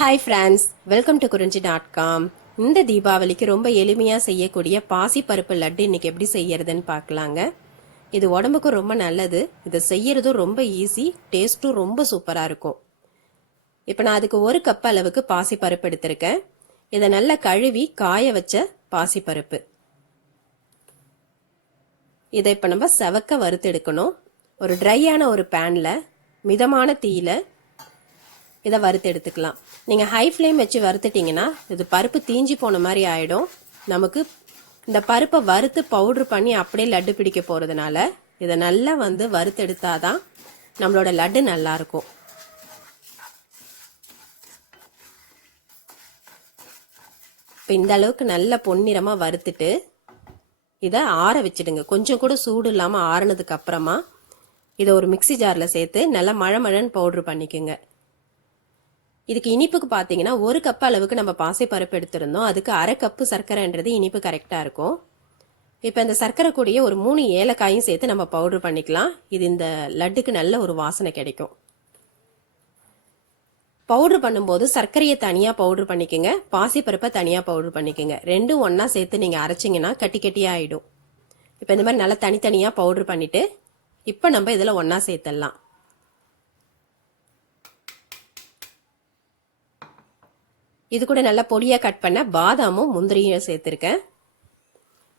Hi friends, welcome to குறிஞ்சி.com. இந்த தீபாவளிக்கு ரொம்ப எளிமையாக செய்யக்கூடிய பாசிப்பருப்பு லட்டு இன்னைக்கு எப்படி செய்யறதுன்னு பார்க்கலாங்க. இது உடம்புக்கு ரொம்ப நல்லது. இதை செய்யறதும் ரொம்ப ஈஸி, டேஸ்ட்டும் ரொம்ப சூப்பராக இருக்கும். இப்போ நான் அதுக்கு 1 கப் அளவுக்கு பாசிப்பருப்பு எடுத்திருக்கேன். இதை நல்லா கழுவி காய வச்ச பாசிப்பருப்பு. இதை இப்போ நம்ம செவக்க வறுத்து எடுக்கணும். ஒரு ட்ரையான ஒரு பேனில் மிதமான தீயில இதை வறுத்து எடுத்துக்கலாம். நீங்கள் ஹை ஃப்ளேம் வச்சு வறுத்துட்டிங்கன்னா இது பருப்பு தீஞ்சி போன மாதிரி ஆகிடும். நமக்கு இந்த பருப்பை வறுத்து பவுட்ரு பண்ணி அப்படியே லட்டு பிடிக்க போகிறதுனால இதை நல்லா வறுத்து எடுத்தாதான் நம்மளோட லட்டு நல்லாயிருக்கும். இப்போ இந்த அளவுக்கு நல்ல பொன்னிறமாக வறுத்துட்டு இதை ஆற வச்சுடுங்க. கொஞ்சம் கூட சூடு இல்லாமல் ஆறுனதுக்கு அப்புறமா இதை ஒரு மிக்சி ஜாரில் சேர்த்து நல்லா மழன்னு பவுட்ரு பண்ணிக்கோங்க. இதுக்கு இனிப்புக்கு பார்த்தீங்கன்னா 1 கப் அளவுக்கு நம்ம பாசிப்பருப்பு எடுத்திருந்தோம். அதுக்கு அரை கப்பு சர்க்கரைன்றது இனிப்பு கரெக்டாக இருக்கும். இப்போ இந்த சர்க்கரை கூடிய ஒரு 3 ஏலக்காயும் சேர்த்து நம்ம பவுட்ரு பண்ணிக்கலாம். இது இந்த லட்டுக்கு நல்ல ஒரு வாசனை கிடைக்கும். பவுட்ரு பண்ணும்போது சர்க்கரையை தனியாக பவுட்ரு பண்ணிக்கோங்க, பாசிப்பருப்பை தனியாக பவுட்ரு பண்ணிக்கோங்க. ரெண்டும் ஒன்றா சேர்த்து நீங்கள் அரைச்சிங்கன்னா கட்டி கட்டியாக ஆகிடும். இப்போ இந்த மாதிரி நல்லா தனித்தனியாக பவுட்ரு பண்ணிவிட்டு இப்போ நம்ம இதில் ஒன்றா சேர்த்துடலாம். இது கூட நல்லா பொடியாக கட் பண்ண பாதாமும் முந்திரியும் சேர்த்துருக்கேன்.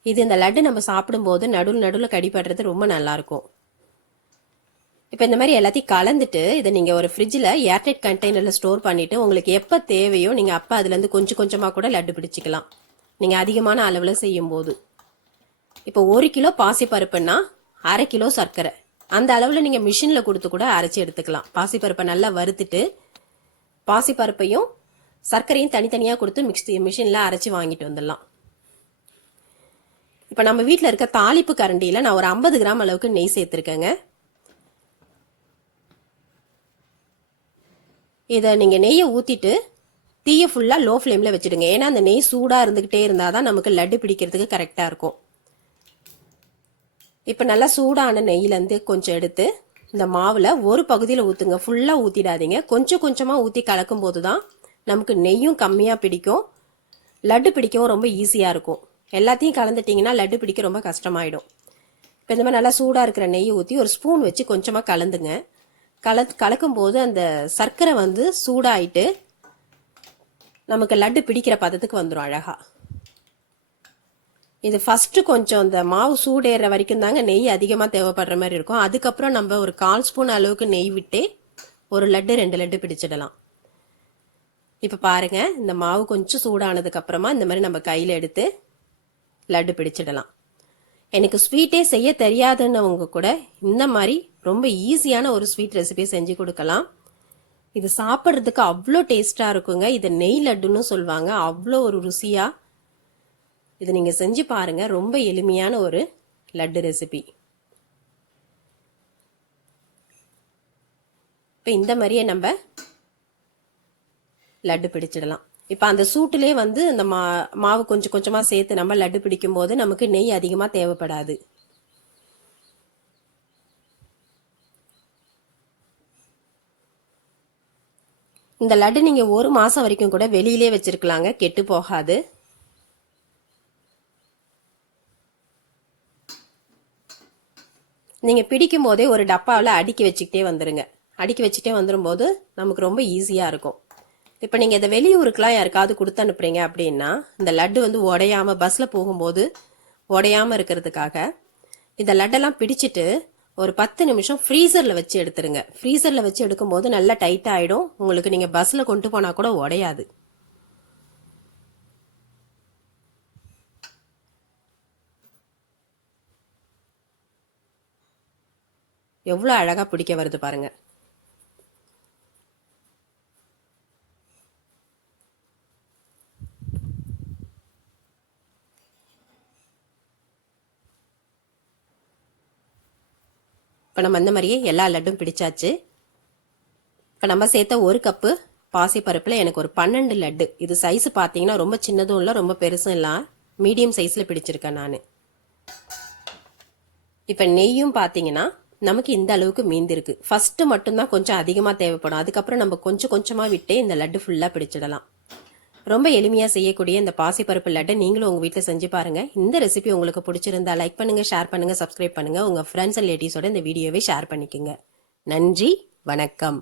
இது இந்த லட்டு நம்ம சாப்பிடும்போது நடுவில் கடிப்படுறது ரொம்ப நல்லாயிருக்கும். இப்போ இந்த மாதிரி எல்லாத்தையும் கலந்துட்டு இதை நீங்கள் ஒரு ஃப்ரிட்ஜில் ஏர்டைட் கண்டெய்னரில் ஸ்டோர் பண்ணிவிட்டு உங்களுக்கு எப்போ தேவையோ நீங்கள் அப்போ அதுலேருந்து கொஞ்சம் கொஞ்சமாக கூட லட்டு பிடிச்சிக்கலாம், நீங்கள் அதிகமான அளவில் செய்யும்போது. இப்போ 1 கிலோ பாசிப்பருப்புன்னா 1/2 கிலோ சர்க்கரை, அந்த அளவில் நீங்கள் மிஷினில் கொடுத்து கூட அரைச்சி எடுத்துக்கலாம். பாசிப்பருப்பை நல்லா வறுத்துட்டு பாசிப்பருப்பையும் சர்க்கரையும் தனித்தனியாக கொடுத்து மிஷினில் அரைச்சி வாங்கிட்டு வந்துடலாம். இப்போ நம்ம வீட்டில் இருக்க தாளிப்பு கரண்டியில் நான் ஒரு 50 கிராம் அளவுக்கு நெய் சேர்த்துருக்கேங்க. இதை நீங்கள் நெய்யை ஊற்றிட்டு தீயை ஃபுல்லாக லோ ஃப்ளேமில் வச்சுடுங்க. ஏன்னா அந்த நெய் சூடாக இருந்துக்கிட்டே இருந்தால் தான் நமக்கு லட்டு பிடிக்கிறதுக்கு கரெக்டாக இருக்கும். இப்போ நல்லா சூடான நெய்யிலேருந்து கொஞ்சம் எடுத்து இந்த மாவில் ஒரு பகுதியில் ஊற்றுங்க, ஃபுல்லாக ஊற்றிடாதீங்க. கொஞ்சம் கொஞ்சமாக ஊற்றி கலக்கும் போது தான் நமக்கு நெய்யும் கம்மியாக பிடிக்கும், லட்டு பிடிக்கவும் ரொம்ப ஈஸியாக இருக்கும். எல்லாத்தையும் கலந்துட்டிங்கன்னா லட்டு பிடிக்க ரொம்ப கஷ்டமாயிடும். இப்போ இந்த மாதிரி நல்லா சூடாக இருக்கிற நெய்யை ஊற்றி ஒரு ஸ்பூன் வச்சு கொஞ்சமாக கலந்துங்க. கலக்கும்போது அந்த சர்க்கரை சூடாயிட்டு நமக்கு லட்டு பிடிக்கிற பதத்துக்கு வந்துடும் அழகா. இது ஃபஸ்ட்டு கொஞ்சம் இந்த மாவு சூடேற வரைக்கும் தாங்க நெய் அதிகமாக தேவைப்படுற மாதிரி இருக்கும். அதுக்கப்புறம் நம்ம ஒரு 1/4 ஸ்பூன் அளவுக்கு நெய் விட்டு ஒரு லட்டு 2 லட்டு பிடிச்சிடலாம். இப்போ பாருங்கள், இந்த மாவு கொஞ்சம் சூடானதுக்கு அப்புறமா இந்த மாதிரி நம்ம கையில் எடுத்து லட்டு பிடிச்சிடலாம். எனக்கு ஸ்வீட்டே செய்ய தெரியாதுன்னவங்க கூட இந்த மாதிரி ரொம்ப ஈஸியான ஒரு ஸ்வீட் ரெசிபி செஞ்சு கொடுக்கலாம். இது சாப்பிட்றதுக்கு அவ்வளோ டேஸ்ட்டாக இருக்குங்க. இது நெய் லட்டுன்னு சொல்லுவாங்க, அவ்வளோ ஒரு ருசியாக. இது நீங்கள் செஞ்சு பாருங்கள், ரொம்ப எளிமையான ஒரு லட்டு ரெசிபி. இப்போ இந்த மாதிரியே நம்ம லட்டு பிடிச்சிடலாம். இப்போ அந்த சூட்டிலே அந்த மாவு கொஞ்சம் கொஞ்சமாக சேர்த்து நம்ம லட்டு பிடிக்கும் போது நமக்கு நெய் அதிகமாக தேவைப்படாது. இந்த லட்டு நீங்கள் 1 மாதம் வரைக்கும் கூட வெளியிலே வச்சிருக்கலாங்க, கெட்டு போகாது. நீங்கள் பிடிக்கும் போதே ஒரு டப்பாவில் அடுக்கி வச்சுக்கிட்டே வந்துடுங்க. அடுக்கி வச்சுட்டே வந்துடும்போது நமக்கு ரொம்ப ஈஸியாக இருக்கும். இப்போ நீங்கள் இதை வெளியூருக்கெலாம் யாருக்காவது கொடுத்து அனுப்புறீங்க அப்படின்னா இந்த லட்டு உடையாமல் பஸ்ஸில் போகும்போது உடையாமல் இருக்கிறதுக்காக இந்த லட்டெல்லாம் பிடிச்சிட்டு ஒரு 10 நிமிஷம் ஃப்ரீசரில் வச்சு எடுத்துருங்க. ஃப்ரீசரில் வச்சு எடுக்கும்போது நல்லா டைட்டாக ஆகிடும். உங்களுக்கு நீங்கள் பஸ்ஸில் கொண்டு போனால் கூட உடையாது. எவ்வளோ அழகாக பிடிக்க வருது பாருங்கள். இப்போ நம்ம அந்த மாதிரியே எல்லா லட்டும் பிடிச்சாச்சு. இப்போ நம்ம சேர்த்த 1 கப்பு பாசிப்பருப்பில் எனக்கு ஒரு 12 லட்டு. இது சைஸு பார்த்தீங்கன்னா ரொம்ப சின்னதும் இல்லை, ரொம்ப பெருசும் இல்லை, மீடியம் சைஸில் பிடிச்சிருக்கேன் நான். இப்போ நெய்யும் பார்த்தீங்கன்னா நமக்கு இந்த அளவுக்கு மீந்திருக்கு. ஃபர்ஸ்ட் மட்டும்தான் கொஞ்சம் அதிகமாக தேவைப்படும். அதுக்கப்புறம் நம்ம கொஞ்சம் கொஞ்சமாக விட்டே இந்த லட்டு ஃபுல்லாக பிடிச்சிடலாம். ரொம்ப எளிமையாக செய்யக்கூடிய இந்த பாசிப்பருப்பு லட்டை நீங்களும் உங்கள் வீட்டில் செஞ்சு பாருங்கள். இந்த ரெசிபி உங்களுக்கு பிடிச்சிருந்தா லைக் பண்ணுங்கள், ஷேர் பண்ணுங்கள், சப்ஸ்கிரைப் பண்ணுங்கள். உங்கள் ஃப்ரெண்ட்ஸ் அண்ட் ரிலேட்டிவ்ஸோட இந்த வீடியோவை ஷேர் பண்ணிக்கோங்க. நன்றி, வணக்கம்.